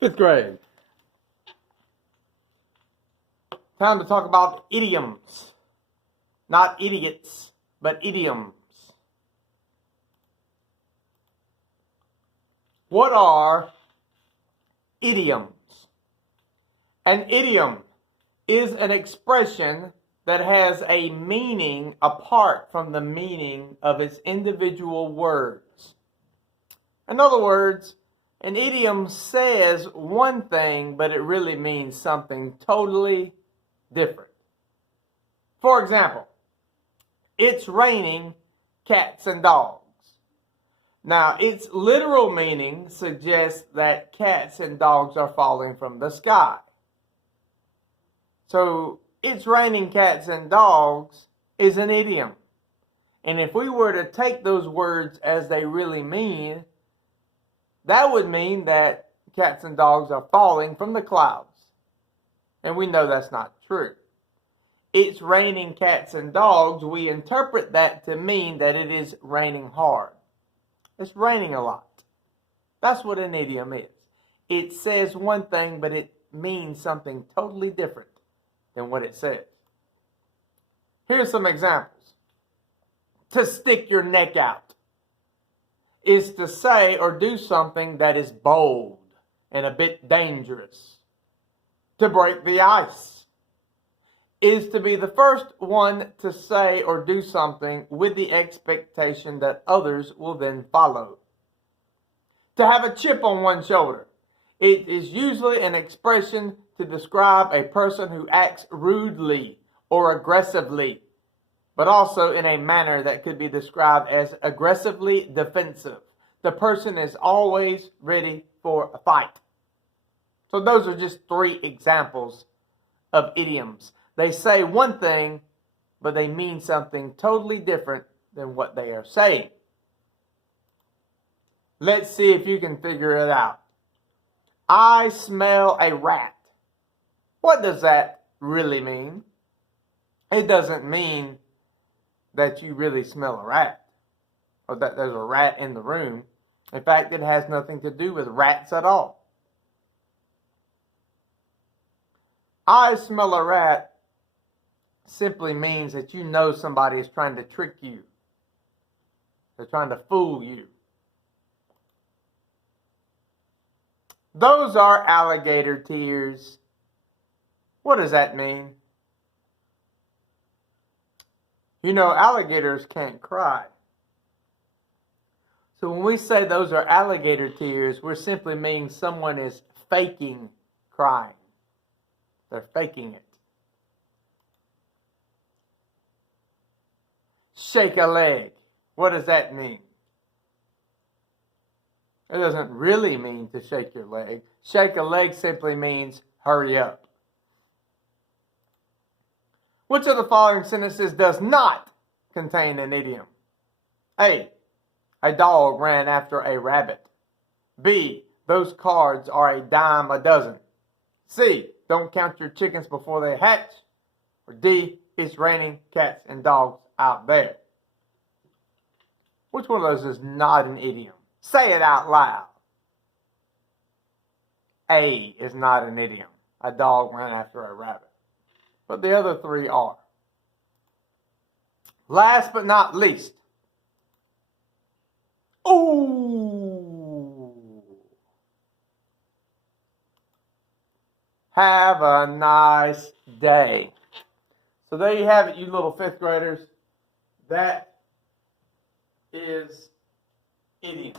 Fifth grade. Time to talk about idioms. Not idiots, but idioms. What are idioms? An idiom is an expression that has a meaning apart from the meaning of its individual words. In other words, an idiom says one thing, but it really means something totally different. For example, it's raining cats and dogs. Now, its literal meaning suggests that cats and dogs are falling from the sky. So, it's raining cats and dogs is an idiom. And if we were to take those words as they really mean, that would mean that cats and dogs are falling from the clouds. And we know that's not true. It's raining cats and dogs, we interpret that to mean that it is raining hard. It's raining a lot. That's what an idiom is. It says one thing, but it means something totally different than what it says. Here's some examples. To stick your neck out is to say or do something that is bold and a bit dangerous. To break the ice is to be the first one to say or do something with the expectation that others will then follow. To have a chip on one shoulder. It is usually an expression to describe a person who acts rudely or aggressively, but also in a manner that could be described as aggressively defensive. The person is always ready for a fight. So those are just 3 examples of idioms. They say one thing, but they mean something totally different than what they are saying. Let's see if you can figure it out. I smell a rat. What does that really mean? It doesn't mean that you really smell a rat, or that there's a rat in the room. In fact, it has nothing to do with rats at all. I smell a rat simply means that you know somebody is trying to trick you. They're trying to fool you. Those are alligator tears. What does that mean? You know, alligators can't cry. So when we say those are alligator tears, we're simply meaning someone is faking crying. They're faking it. Shake a leg. What does that mean? It doesn't really mean to shake your leg. Shake a leg simply means hurry up. Which of the following sentences does not contain an idiom? A. A dog ran after a rabbit. B. Those cards are a dime a dozen. C. Don't count your chickens before they hatch. Or D. It's raining cats and dogs out there. Which one of those is not an idiom? Say it out loud. A is not an idiom. A dog ran after a rabbit. But the other 3 are. Last but not least. Ooh. Have a nice day. So there you have it, you little 5th graders. That is idiom.